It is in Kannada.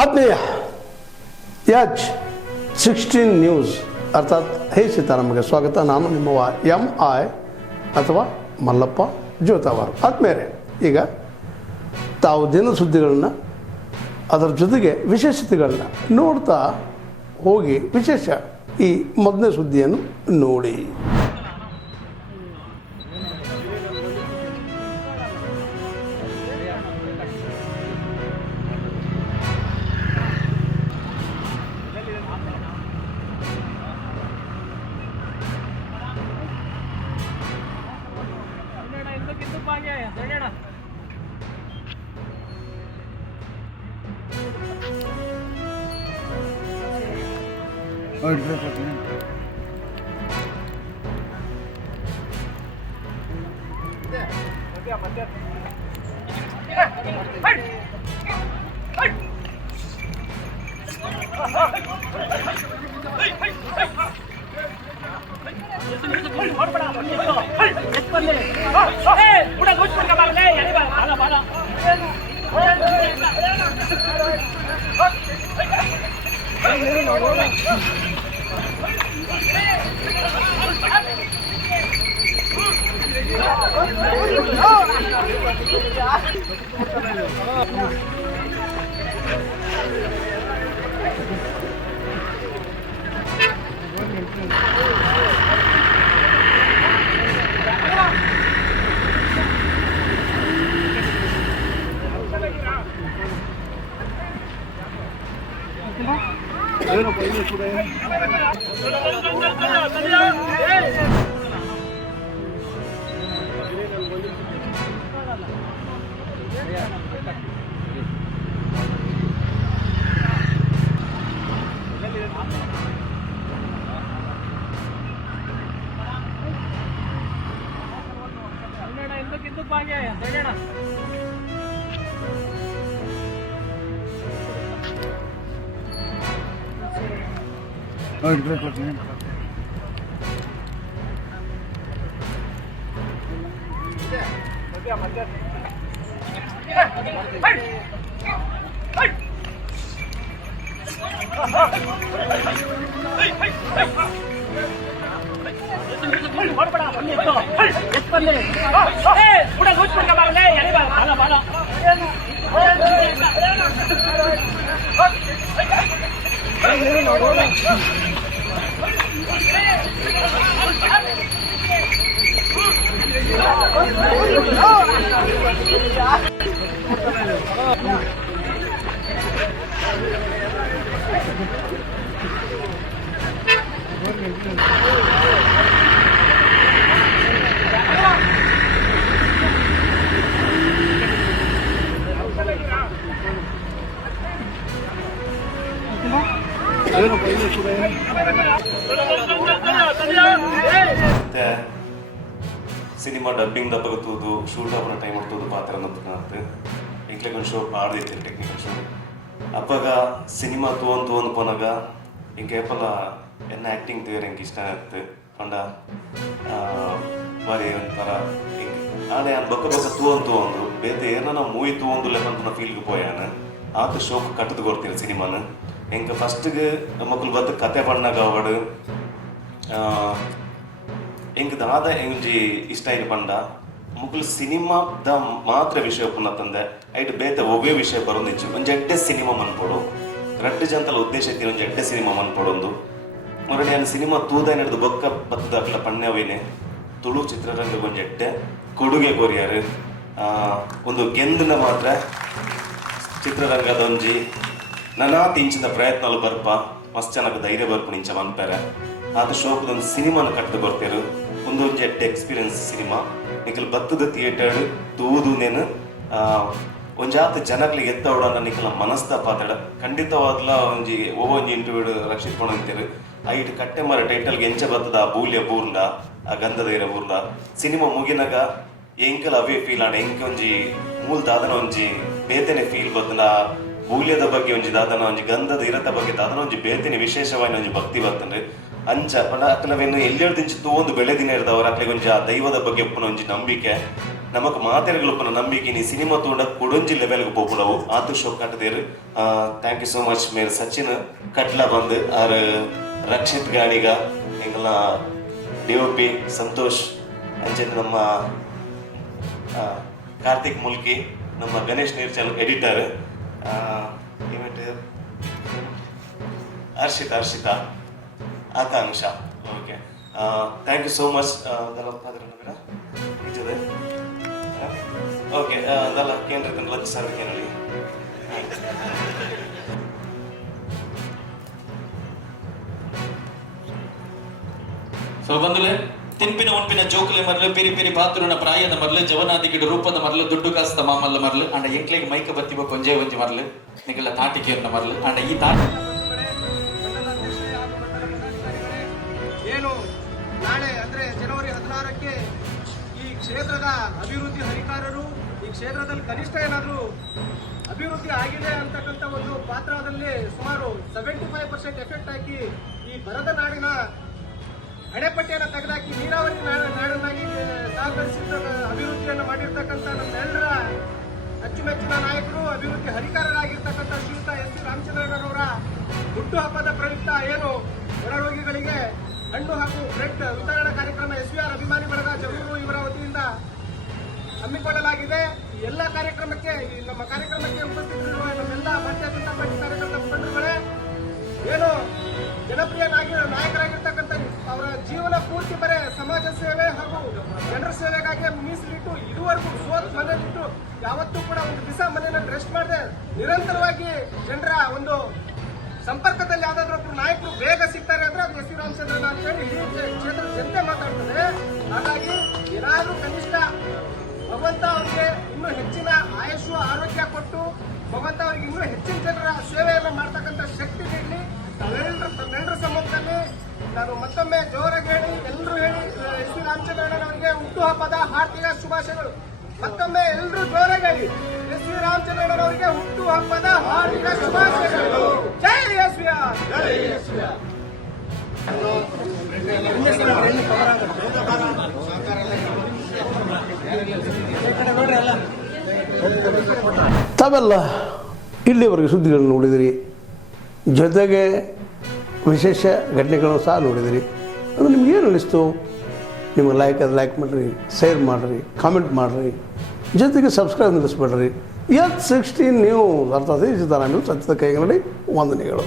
ಆತ್ಮೀಯ H16 ನ್ಯೂಸ್ ಅರ್ಥಾತ್ ಹೇ ಸೀತಾರಾಮಗೆ ಸ್ವಾಗತ. ನಾನು ನಿಮ್ಮವ MI ಅಥವಾ ಮಲ್ಲಪ್ಪ ಜೋತಾವಾರ್. ಆದ್ಮೇಲೆ ಈಗ ತಾವು ದಿನ ಸುದ್ದಿಗಳನ್ನ ಅದರ ಜೊತೆಗೆ ವಿಶೇಷತೆಗಳನ್ನ ನೋಡ್ತಾ ಹೋಗಿ ವಿಶೇಷ ಈ ಮೊದಲನೇ ಸುದ್ದಿಯನ್ನು ನೋಡಿ. ಮತ್ತೆ ಸಿನಿಮಾ ಡಬ್ಬಿಂಗ್ ದಬ್ಬಗತ್ತುವುದು ಶೂಟ್ ಆಪನ ಟೈಮ್ ಹೊಡ್ತುವುದು ಪಾತ್ರ ಅನ್ನೋದು ಇಂಕ್ಲೆಗ್ ಒಂದು ಶೋ ಆಡ್ದಿತ್ತು ಟೆಕ್ನಿಕಲ್ ಶೋ ಅಪ್ಪಾಗ ಸಿನಿಮಾ ತೋನ್ ಪೋನಾಗ ಹಿಂಗೆ ಏಪಲ ಎನ್ನ ಆ್ಯಕ್ಟಿಂಗ್ ತೇರು ಹಿಂಗೆ ಇಷ್ಟ ಆಗುತ್ತೆ ಪಂಡ ಬಾರಿ ಒಂಥರ ಹಿಂಗೆ ಆನೆ ಅನ್ ಬಕ್ಕ ತೂಂದು ಬೇತೆ ಏನೋ ಮೂವಿ ತೂಂದು ಲೆಕ್ಕಂತ ಫೀಲ್ಗೆ ಪೋಯಾನ ಆತ ಶೋಕ್ ಕಟ್ಟದು ಕೊಡ್ತೀನಿ ಸಿನಿಮಾನ ಹೆಂಗೆ ಫಸ್ಟ್ಗೆ ಮಕ್ಕಳು ಬದ್ದು ಕತೆ ಬಣ್ಣಾಗ ಅವಡು ಹೆಂಗೆ ದಾದ ಹೆಂಜಿ ಇಷ್ಟ ಆಯ್ತು ಪಂಡ ಮಕ್ಕಳು ಸಿನಿಮಾದ ಮಾತ್ರ ವಿಷಯ ಪುನಃ ತಂದೆ ಐಟ್ ಬೇತೆ ಒವ್ವೇ ವಿಷಯ ಬರೋದಿಚ್ಚು ಒಂದು ಎಡ್ಡೆ ಸಿನಿಮಾ ಮನ್ಪೊಡು ರಡ್ಡು ಜಂತಲ ಉದ್ದೇಶ ಐತಿ ಒಂದು ಎಡ್ಡೆ ಸಿನಿಮಾ ಮನ್ಪೊಡೊಂದು ಮರಳಿ ನಾನು ಸಿನಿಮಾ ತೂದ ನಡೆದು ಬೊಕ್ಕ ಬತ್ತದ ಅಕ್ಲ ಪಣ್ಯವೇನೆ ತುಳು ಚಿತ್ರರಂಗ ಒಂದು ಎಡ್ಡೆ ಕೊಡುಗೆ ಕೊರಿಯಾರು ಒಂದು ಗೆಂದಿನ ಮಾತ್ರ ಚಿತ್ರರಂಗದ ಒಂಜಿ ನಾನಾ ತಿಂಚಿದ ಪ್ರಯತ್ನಗಳು ಬರ್ಪ ಮಸ್ತ್ ಚೆನ್ನಾಗಿ ಧೈರ್ಯ ಬರ್ಪು ನಿಂಚ ಮನ್ಪೇರೆ ಆದ ಶೋಕದೊಂದು ಸಿನಿಮಾನ ಕಟ್ಟು ಬರ್ತೀರು ಒಂದೊಂದು ಎಡ್ಡೆ ಎಕ್ಸ್ಪೀರಿಯನ್ಸ್ ಸಿನಿಮಾ ನಿಖಲ್ ಬತ್ತದ ಥಿಯೇಟರ್ ತೂದುನೇನು ಒಂಜಾತ ಜನಗಳಿಗೆ ಎತ್ತವಡ ನಿಖಲ ಮನಸ್ತಾ ಪಾತಾಡ ಖಂಡಿತವಾದ್ಲ ಒಂಜಿ ಒಂಜಿ ಇಂಟರ್ವ್ಯೂ ರಕ್ಷಿತ್ಕೊಂಡು ಅಂತೀರು ಐಟ್ ಕಟ್ಟೆ ಮರ ಟೈಟಲ್ಗೆ ಎಂಚ ಬರ್ತದ ಆ ಬೂಲ್ಯ ಬೂರ್ಂಡ ಆ ಗಂಧದೈರ ಬೂರ್ಂಡ ಸಿನಿಮಾ ಮುಗಿನಾಗ ಎಂಕಲ್ ಅವೇ ಫೀಲ್ ಆಡ ಎಂಕ ಒಂಜಿ ಮೂಲ ದಾದನ ಒಂಜಿ ಬೇತೆನೆ ಫೀಲ್ ಬರ್ತನ ಮೂಲ್ಯದ ಬಗ್ಗೆ ಒಂಜಿ ದಾದನ ಒಂಜಿ ಗಂಧದ ಇರತ ಬಗ್ಗೆ ದಾದನ ಒಂಜಿ ಬೇತೆನೆ ವಿಶೇಷವಾದ ಒಂಜಿ ಭಕ್ತಿ ಬರ್ತಂದ್ರೆ ಅಂಚ ಪಂಡ ಅಕ್ಲವೇನು ಎಲ್ಲೆಡ್ದಿಂಚಿ ತೂಂದು ಬೆಳೆದಿನ ಇರ್ದವ್ರು ಅಕ್ಲಿಗೆ ಒಂಜಿ ಆ ದೈವದ ಬಗ್ಗೆ ಉಪ್ಪುನ ಒಂಜಿ ನಂಬಿಕೆ ನಮಕ್ ಮಾತೆರೆಗಳ ನಂಬಿಕೆ ನೀ ಸಿನಿಮಾ ತೋಂಡ ಕೊಡಂಜಿ ಲೆವೆಲ್ಗೆ ಹೋಗ್ಬಿಡವು ಆತು ಶೋ ಕಟ್ಟದೇರು ಥ್ಯಾಂಕ್ ಯು ಸೋ ಮಚ್ ಮೇರೆ ಸಚಿನ್ ಕಟ್ಲ ಬಂದು ಆರ್ ರಕ್ಷಿತ್ ಗಾಣಿಗ ಎಂಗಲ DOP ಸಂತೋಷ್ ಅಂಚೆ ನಮ್ಮ ಕಾರ್ತಿಕ್ ಮುಲ್ಕಿ ನಮ್ಮ Ganesh Neerchal editor Harshitha Akanksha okay thank you so much okay ಅದಲ್ಲ ಕೇಂದ್ರ ಲಕ್ಷ ಸಾರ್ವಜನಿಕ ಸೊ ಬಂದುಲೆ ತಿನ್ಪಿನ ಉಣ್ಪಿನ ಜೋಕುಲೆ ಮರಲು ಪಿರಿ ಪಿರಿ ಪಾತ್ರುನ ಪ್ರಾಯದ ಮರಲು ಜವನಾದಿಗಿಡ ರೂಪದ ಮರಲು ದುಡ್ಡು ಕಾಸ್ತ ಮಾಮಲ್ಲ ಮರಲು ಅಂಡ ಎಂಕ್ಲೆಗೆ ಮೈಕ ಬತ್ತಿಬ ಕೊಂಜೆ ಒಂಜಿ ಮರಲು ನಿಗಲ ತಾಟಿಕೆಯನ್ನ ಮರಲು ಅಂಡ ಈ ತಾಟಿ ಏನು ನಾಳೆ ಅಂದ್ರೆ ಜನವರಿ 16ಕ್ಕೆ ಈ ಕ್ಷೇತ್ರದ ಅಭಿವೃದ್ಧಿ ಹರಿಕಾರರು ಈ ಕ್ಷೇತ್ರದಲ್ಲಿ ಕನಿಷ್ಠ ಏನಾದರೂ ಅಭಿವೃದ್ಧಿ ಆಗಿದೆ ಅಂತಕ್ಕಂಥ ಒಂದು ಪಾತ್ರದಲ್ಲಿ ಸುಮಾರು 75% ಎಫೆಕ್ಟ್ ಹಾಕಿ ಈ ಬರದ ನಾಡಿನ ಅಣೆಪಟ್ಟಿಯನ್ನು ತೆಗೆದಾಕಿ ನೀರಾವರಿ ನಾಡನ್ನಾಗಿ ಸಹಕರಿಸಿದ ಅಭಿವೃದ್ಧಿಯನ್ನು ಮಾಡಿರ್ತಕ್ಕಂಥ ನಮ್ಮೆಲ್ಲರ ಅಚ್ಚುಮೆಚ್ಚಿನ ನಾಯಕರು ಅಭಿವೃದ್ಧಿ ಹರಿಕಾರರಾಗಿರ್ತಕ್ಕಂಥ ಶ್ರೀಯುತ ಎಸ್ ರಾಮಚಂದ್ರಣ್ಣನವರ ಹುಟ್ಟುಹಬ್ಬದ ಪ್ರಯುಕ್ತ ಏನು ಹೊರರೋಗಿಗಳಿಗೆ ಹಣ್ಣು ಹಾಗೂ ಬ್ರೆಡ್ ವಿತರಣಾ ಕಾರ್ಯಕ್ರಮ SVR ಅಭಿಮಾನಿ ಬಳಗ ಜಗಳೂರು ಇವರ ವತಿಯಿಂದ ಹಮ್ಮಿಕೊಳ್ಳಲಾಗಿದೆ. ಈ ಎಲ್ಲ ಕಾರ್ಯಕ್ರಮಕ್ಕೆ ನಮ್ಮ ಕಾರ್ಯಕ್ರಮಕ್ಕೆ ಉಪಸ್ಥಿತರಿರುವ ನಮ್ಮೆಲ್ಲ ಭಾರತೀಯ ಜನತಾ ಪಾರ್ಟಿ ಕಾರ್ಯಕರ್ತ ಮುಖಂಡರುಗಳೇ, ಏನು ಜನಪ್ರಿಯ ನಾಯಕರಾಗಿರ್ತಕ್ಕಂಥ ಅವರ ಜೀವನ ಪೂರ್ತಿ ಬರೇ ಸಮಾಜ ಸೇವೆ ಹಾಗೂ ಜನರ ಸೇವೆಗಾಗಿ ಮೀಸಲಿಟ್ಟು ಇದುವರೆಗೂ ಸೋತ್ ಮನೆಯಲ್ಲಿಟ್ಟು ಯಾವತ್ತೂ ಕೂಡ ಒಂದು ದಿವಸ ಮನೆಯಲ್ಲಿ ರೆಸ್ಟ್ ಮಾಡದೆ ನಿರಂತರವಾಗಿ ಜನರ ಒಂದು ಸಂಪರ್ಕದಲ್ಲಿ ಯಾವ್ದಾದ್ರು ಒಬ್ರು ನಾಯಕರು ಬೇಗ ಸಿಗ್ತಾರೆ ಅಂದ್ರೆ ಅದು ಎಸ್ ರಾಮಚಂದ್ರನ ಅಂತ ಹೇಳಿ ಇಡೀ ಕ್ಷೇತ್ರದ ಜನತೆ ಮಾತಾಡ್ತದೆ. ಹಾಗಾಗಿ ಏನಾದ್ರೂ ಕನಿಷ್ಠ ಭಗವಂತ ಅವರಿಗೆ ಇನ್ನೂ ಹೆಚ್ಚಿನ ಆಯುಷು ಆರೋಗ್ಯ ಕೊಟ್ಟು ಭಗವಂತ ಅವರಿಗೆ ಇನ್ನೂ ಹೆಚ್ಚಿನ ಜನರ ಸೇವೆಯನ್ನು ಮಾಡ್ತಕ್ಕಂಥ ಶಕ್ತಿ ನೀಡಲಿ. ತಮ್ಮೆಲ್ಲರ ಸಮ್ಮುಖದಲ್ಲಿ ನಾನು ಮತ್ತೊಮ್ಮೆ ಜೋರಾಗಿ ಹೇಳಿ ಎಲ್ಲರೂ ಹೇಳಿ ಎಸ್ ರಾಮಚಂದ್ರಣ್ಣನವರಿಗೆ ಹುಟ್ಟುಹಬ್ಬದ ಹಾರ್ದಿಕ ಶುಭಾಶಯಗಳು. ಮತ್ತೊಮ್ಮೆ ಎಲ್ಲರೂ ಜೋರಾಗಿ ಹೇಳಿ ಎಸ್ ರಾಮಚಂದ್ರಣ್ಣನವರಿಗೆ ಹುಟ್ಟುಹಬ್ಬದ ಹಾರ್ದಿಕ ಶುಭಾಶಯಗಳು. ಜೈ ಎಸ್ ವಿ ಆರ್. ತಾವೆಲ್ಲ ಇಲ್ಲಿವರೆಗೆ ಸುದ್ದಿಗಳನ್ನು ನೋಡಿದಿರಿ, ಜೊತೆಗೆ ವಿಶೇಷ ಘಟನೆಗಳನ್ನು ಸಹ ನೋಡಿದಿರಿ. ಅದು ನಿಮ್ಗೆ ಏನು ಅನ್ನಿಸ್ತು? ನಿಮಗೆ ಲೈಕ್ ಮಾಡಿರಿ, ಶೇರ್ ಮಾಡಿರಿ, ಕಾಮೆಂಟ್ ಮಾಡಿರಿ, ಜೊತೆಗೆ ಸಬ್ಸ್ಕ್ರೈಬ್ ನಿಲ್ಲಿಸ್ಬೇಡ್ರಿ. H16 ನ್ಯೂಸ್ ಅರ್ಥಾತ್ ಸಿದ್ದರಾಮಯ್ಯ ಸತ್ಯದ ಕೈಗನ್ನಡಿ ವಂದನೆಗಳು.